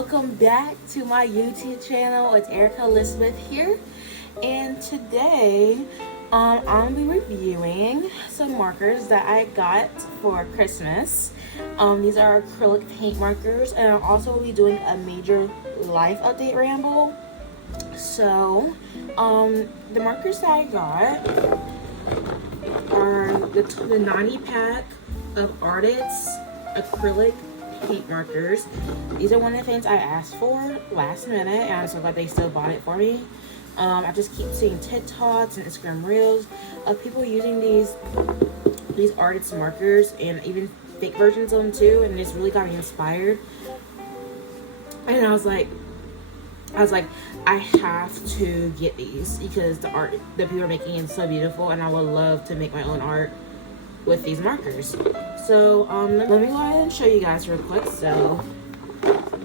welcome back to my YouTube channel. It's Erica Elizabeth here, and today I'm gonna be reviewing some markers that I got for Christmas. These are acrylic paint markers, and I'm also will be doing a major life update ramble. So the markers that I got are the 90 pack of Arrtx acrylic paint markers. These are one of the things I asked for last minute, and I'm so glad they still bought it for me. I just keep seeing TikToks and Instagram reels of people using these Arrtx markers and even fake versions of them too, and it's really got me inspired. And I was like, I have to get these because the art that people are making is so beautiful, and I would love to make my own art with these markers. So let me go ahead and show you guys real quick. So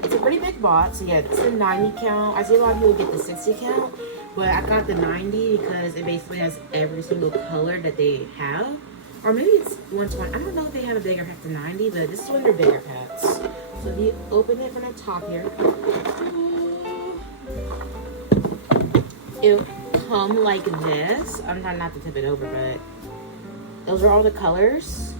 it's a pretty big box. So yeah, it's a 90 count. I see a lot of people get the 60 count, but I got the 90 because it basically has every single color that they have. Or maybe it's 120. I don't know if they have a bigger pack than 90, but this is one of their bigger packs. So if you open it from the top here, it'll come like this. I'm trying not to tip it over, but those are all the colors.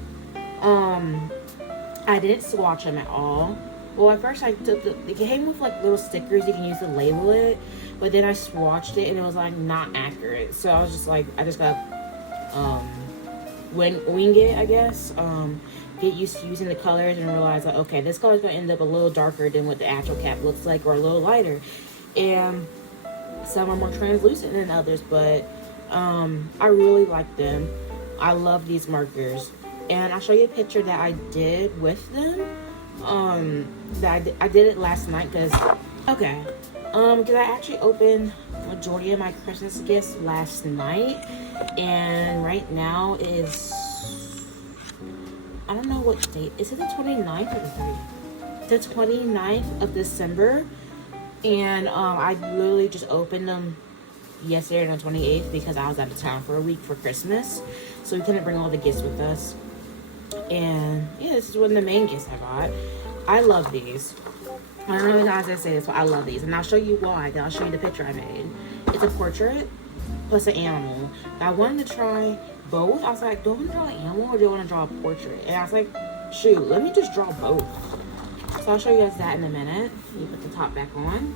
I didn't swatch them at all. Well, at first I took it came with like little stickers you can use to label it, but then I swatched it and it was like not accurate. So I was just like, I just gotta wing it, I guess. Get used to using the colors and realize that, okay, this color's gonna end up a little darker than what the actual cap looks like, or a little lighter. And some are more translucent than others, but I really like them. I love these markers, and I'll show you a picture that I did with them. I did it last night because I actually opened majority of my Christmas gifts last night, and right now is, I don't know what date. Is it the 29th or the 30th? The 29th of December, and I literally just opened them yesterday on the 28th because I was out of town for a week for Christmas, so we couldn't bring all the gifts with us. And yeah, this is one of the main gifts I got. I love these. I don't really know how to say this, but I love these, and I'll show you why. Then I'll show you the picture I made. It's a portrait plus an animal. I wanted to try both. I was like, do I want to draw an animal or do I want to draw a portrait? And I was like, shoot, let me just draw both. So I'll show you guys that in a minute. You put the top back on.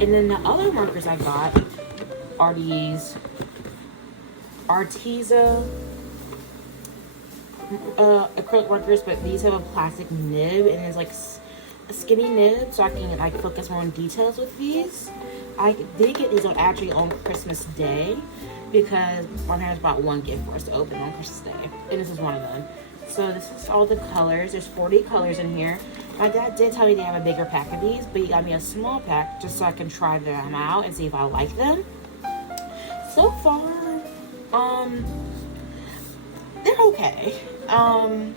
And then the other markers I got are these Arteza acrylic markers, but these have a plastic nib, and it's like a skinny nib, so I can like focus more on details with these. I did get these actually on Christmas Day because my parents bought one gift for us to open on Christmas Day, and this is one of them. So this is all the colors. There's 40 colors in here. My dad did tell me they have a bigger pack of these, but he got me a small pack just so I can try them out and see if I like them. So far, they're okay. And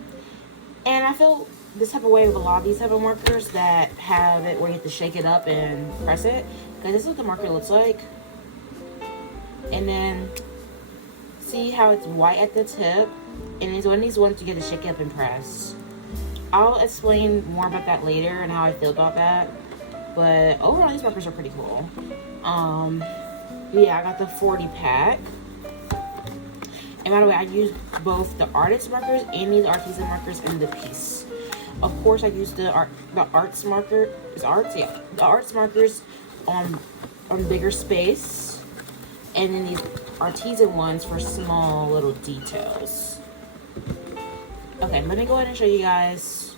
I feel this type of way with a lot of these type of markers that have it where you have to shake it up and press it, because this is what the marker looks like. And then see how it's white at the tip, and it's one of these ones you get to shake it up and press. I'll explain more about that later and how I feel about that, but overall these markers are pretty cool. Yeah, I got the 40 pack. And by the way, I used both the Arrtx markers and these Arteza markers in the piece. Of course, I used the Arrtx marker. It's Arrtx, yeah. The Arrtx markers on bigger space, and then these Arteza ones for small little details. Okay, let me go ahead and show you guys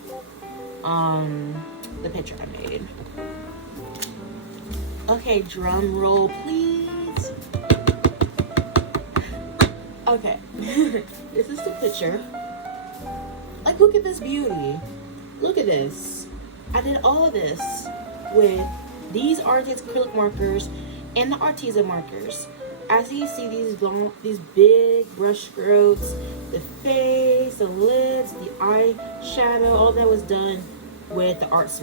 the picture I made. Okay, drum roll, please. Okay, this is the picture. Like, look at this beauty. Look at this. I did all of this with these Arrtx acrylic markers and the Arteza markers. As you see, these big brush strokes, the face, the lips, the eyeshadow, all that was done with the Arrtx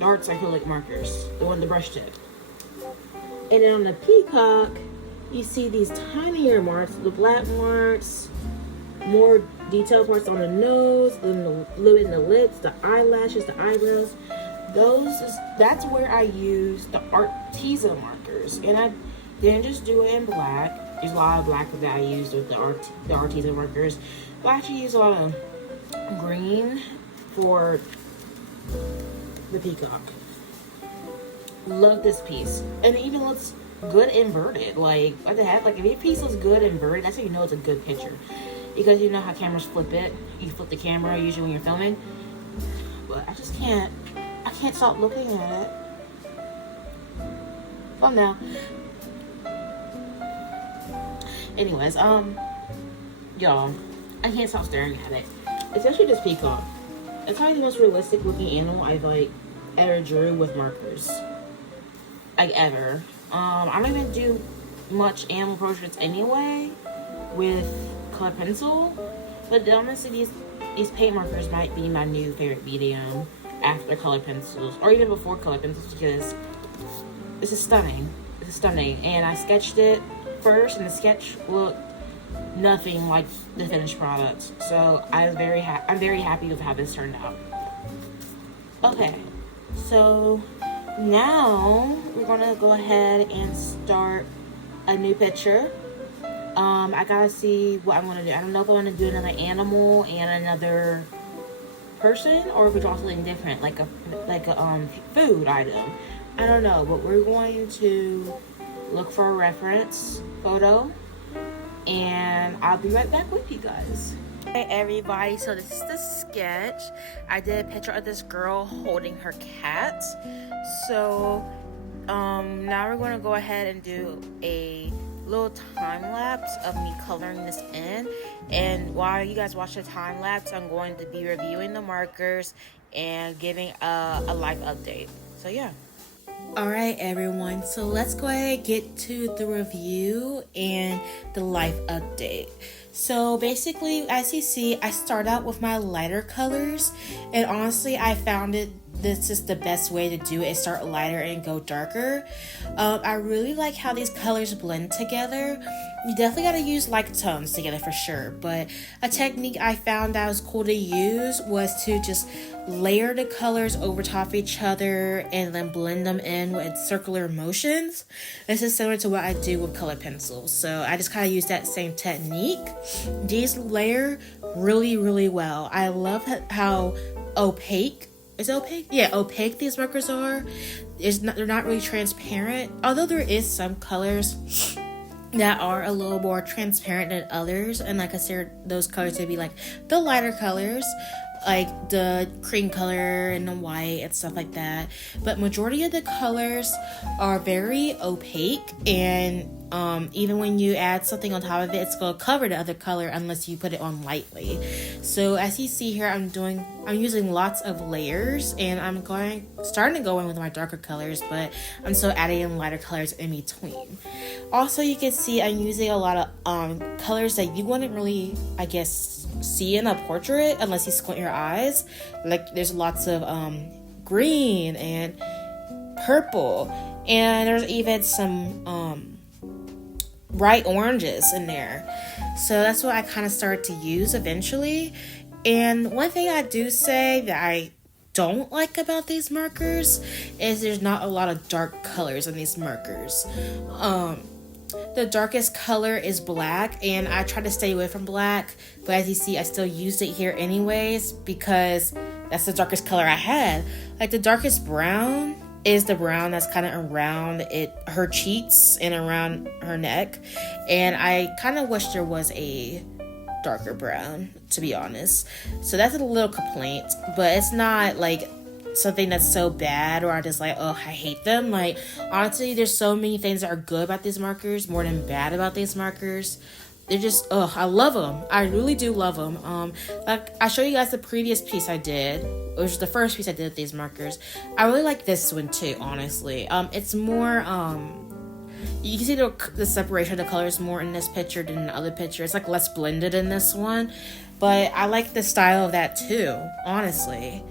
acrylic markers, the one, the brush tip. And then on the peacock, you see these tinier marks, the black marks, more detailed parts on the nose, then a little bit in the lips, the eyelashes, the eyebrows. That's where I use the Arteza markers, and I didn't just do it in black. There's a lot of black that I used with the Arteza markers, but I actually use a lot of green for the peacock. Love this piece, and it even looks good inverted. Like, what the heck? Like, if your piece looks good inverted, that's how you know it's a good picture, because you know how cameras flip it. You flip the camera usually when you're filming, but I can't stop looking at it. Well, now, anyways, y'all, I can't stop staring at it, especially this peacock. It's probably the most realistic looking animal I've like ever drew with markers, like ever. I don't even do much animal portraits anyway with color pencil, but honestly, these paint markers might be my new favorite medium after color pencils, or even before color pencils, because this is stunning. This is stunning, and I sketched it first, and the sketch looked nothing like the finished product. So I'm very happy with how this turned out. Okay, so now we're gonna go ahead and start a new picture. I gotta see what I'm gonna do. I don't know if I want to do another animal and another person, or if we draw something different, like a food item. I don't know, but we're going to look for a reference photo, and I'll be right back with you guys. Hey everybody, so this is the sketch. I did a picture of this girl holding her cat. So now we're going to go ahead and do a little time lapse of me coloring this in, and while you guys watch the time lapse, I'm going to be reviewing the markers and giving a life update. So yeah. Alright everyone, so let's go ahead and get to the review and the life update. So basically, as you see, I start out with my lighter colors, and honestly I found this is the best way to do it, is start lighter and go darker. I really like how these colors blend together. You definitely got to use light tones together for sure, but a technique I found that was cool to use was to just layer the colors over top of each other and then blend them in with circular motions. This is similar to what I do with color pencils, so I just kind of use that same technique. These layer really, really well. I love how opaque. Is it opaque? Yeah, opaque these markers are. They're not really transparent, although there is some colors that are a little more transparent than others, and I consider those colors to be like the lighter colors, like the cream color and the white and stuff like that. But majority of the colors are very opaque, and even when you add something on top of it, it's going to cover the other color unless you put it on lightly. So as you see here, I'm using lots of layers, and I'm starting to go in with my darker colors, but I'm still adding in lighter colors in between. Also, you can see I'm using a lot of colors that you wouldn't really, I guess, see in a portrait unless you squint your eyes. Like there's lots of green and purple, and there's even some bright oranges in there. So that's what I kind of started to use eventually. And one thing I do say that I don't like about these markers is there's not a lot of dark colors in these markers. The darkest color is black, and I try to stay away from black, but as you see, I still used it here anyways because that's the darkest color I had. Like the darkest brown is the brown that's kind of around her cheeks and around her neck, and I kind of wish there was a darker brown, to be honest. So that's a little complaint, but it's not like something that's so bad or I just like, oh, I hate them. Like honestly, there's so many things that are good about these markers more than bad about these markers. They're just, I love them. I really do love them. Like I showed you guys the previous piece I did, which was the first piece I did with these markers. I really like this one too, honestly. It's more, you can see the separation of the colors more in this picture than in the other picture. It's like less blended in this one, but I like the style of that too, honestly.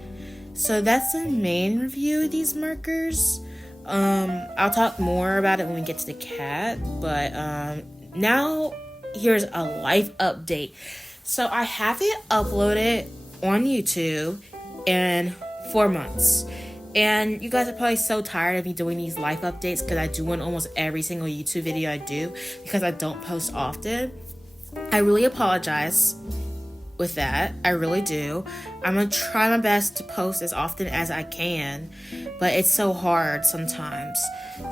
So that's the main review of these markers. I'll talk more about it when we get to the cat, but now here's a life update. So I haven't uploaded on YouTube in 4 months. And you guys are probably so tired of me doing these life updates because I do one almost every single YouTube video I do because I don't post often. I really apologize with that. I really do. I'm gonna try my best to post as often as I can, but it's so hard sometimes.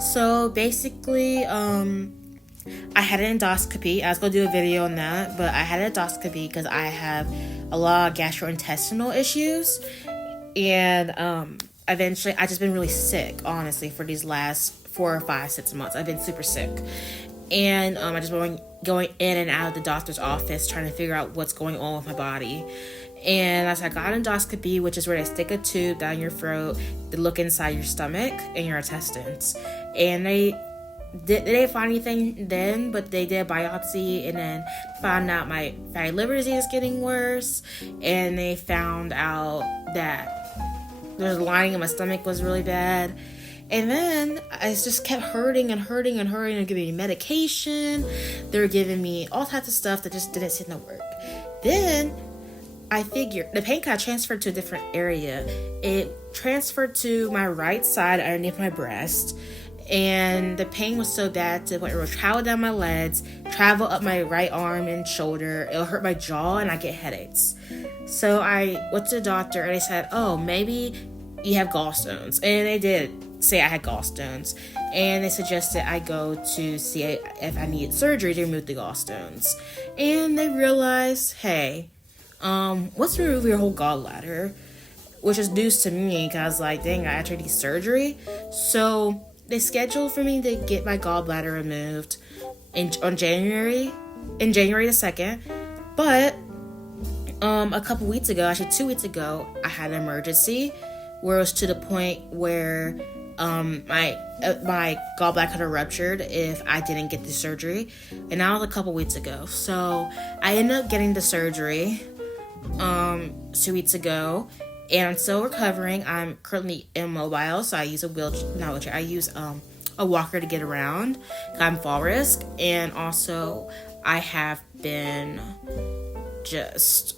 So basically, I had an endoscopy. I was gonna do a video on that, but I had an endoscopy because I have a lot of gastrointestinal issues, and eventually I just been really sick, honestly, for these last 4 or 5, 6 months. I've been super sick, and I just been going in and out of the doctor's office trying to figure out what's going on with my body. And as I got endoscopy, which is where they stick a tube down your throat to look inside your stomach and your intestines, and they didn't find anything then, but they did a biopsy and then found out my fatty liver disease is getting worse, and they found out that the lining of my stomach was really bad. And then I just kept hurting and hurting and hurting. They're giving me medication. They're giving me all types of stuff that just didn't seem to work. Then I figured the pain kind of transferred to a different area. It transferred to my right side underneath my breast. And the pain was so bad to the point where it would travel down my legs, travel up my right arm and shoulder. It'll hurt my jaw and I get headaches. So I went to the doctor and they said, oh, maybe you have gallstones. And they did say I had gallstones. And they suggested I go to see if I needed surgery to remove the gallstones. And they realized, hey, let's remove your whole gallbladder, which is news to me because, like, dang, I actually need surgery. So they scheduled for me to get my gallbladder removed in January the 2nd. But a couple weeks ago, actually 2 weeks ago, I had an emergency where it was to the point where my gallbladder could have ruptured if I didn't get the surgery, and that was a couple weeks ago. So I ended up getting the surgery 2 weeks ago, and I'm still recovering. I'm currently immobile, so I use I use a walker to get around. I'm fall risk, and also I have been just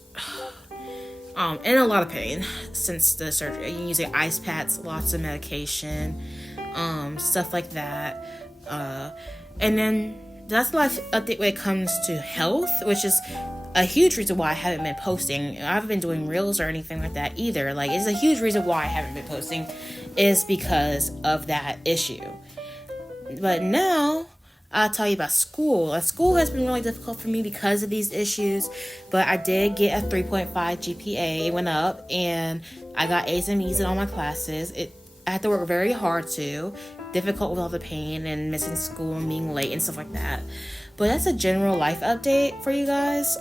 in a lot of pain since the surgery. I've been using ice packs, lots of medication, stuff like that. And then that's the life update when it comes to health, which is a huge reason why I haven't been posting. I haven't been doing reels or anything like that either. Like, it's a huge reason why I haven't been posting is because of that issue. But now I'll tell you about school. School has been really difficult for me because of these issues, but I did get a 3.5 GPA. It went up, and I got A's and B's in all my classes. I had to work very hard too. Difficult with all the pain and missing school and being late and stuff like that. But that's a general life update for you guys.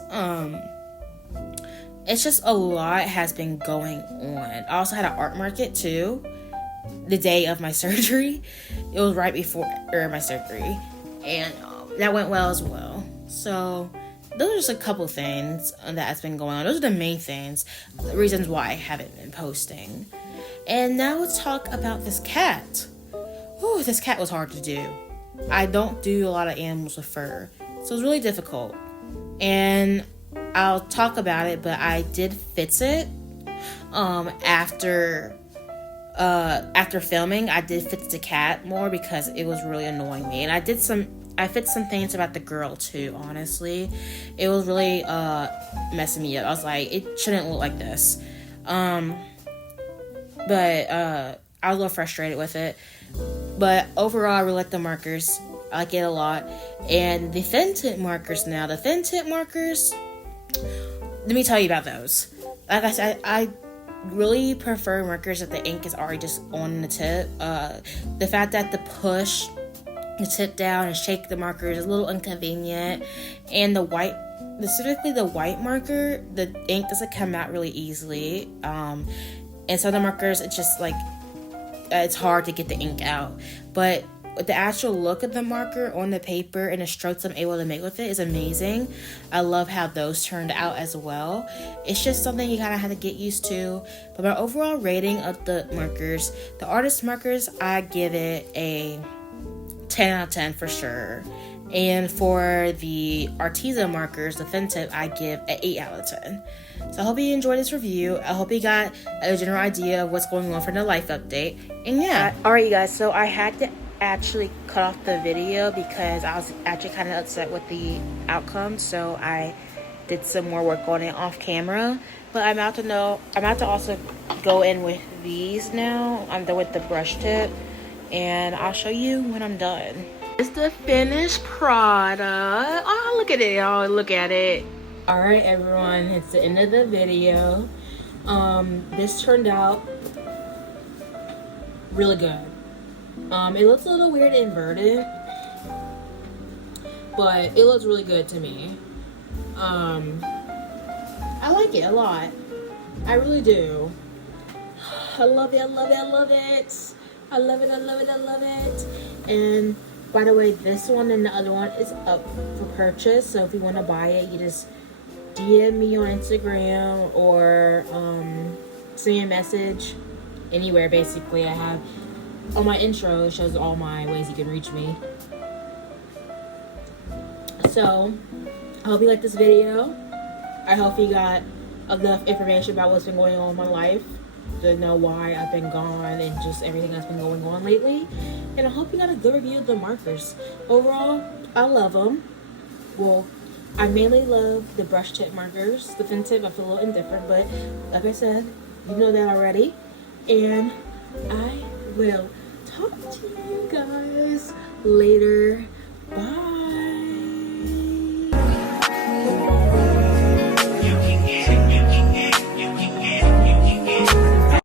It's just a lot has been going on. I also had an art market too, the day of my surgery. It was right before my surgery. And that went well as well. So those are just a couple things that has been going on. Those are the main things, the reasons why I haven't been posting. And now let's talk about this cat. Ooh, this cat was hard to do. I don't do a lot of animals with fur, so it was really difficult. And I'll talk about it, but I did fix it after filming. I did fix the cat more because it was really annoying me, and I fixed some things about the girl too. Honestly, it was really messing me up. I was like, it shouldn't look like this. But I was a little frustrated with it. But overall, I really like the markers. I like it a lot. And the thin tint markers now. The thin tint markers, let me tell you about those. Like I said, I really prefer markers that the ink is already just on the tip. The fact that to push the tip down and shake the marker is a little inconvenient. And specifically the white marker, the ink doesn't come out really easily. And some of the markers, it's just like, it's hard to get the ink out. But the actual look of the marker on the paper and the strokes I'm able to make with it is amazing. I love how those turned out as well. It's just something you kind of have to get used to. But my overall rating of the markers, the artist markers, I give it a 10 out of 10 for sure. And for the Arteza markers, the thin tip, I give an 8 out of 10. So I hope you enjoyed this review. I hope you got a general idea of what's going on for the life update. And yeah. Alright, you guys, so I had to actually cut off the video because I was actually kind of upset with the outcome. So I did some more work on it off camera. But I'm about to also go in with these now. I'm done with the brush tip. And I'll show you when I'm done. It's the finished product. Oh, look at it, y'all. Look at it. All right, everyone. It's the end of the video. This turned out really good. It looks a little weird inverted, but it looks really good to me. I like it a lot. I really do. I love it. I love it. I love it. I love it. I love it. I love it. And by the way, this one and the other one is up for purchase. So if you want to buy it, you just DM me on Instagram or send me a message anywhere. Basically, I have on my intro, it shows all my ways you can reach me. So I hope you like this video. I hope you got enough information about what's been going on in my life to know why I've been gone and just everything that's been going on lately. And I hope you got a good review of the markers. Overall, I love them. Well, I mainly love the brush tip markers. The thin tip, I feel a little indifferent, but like I said, you know that already. And I will talk to you guys later. Bye.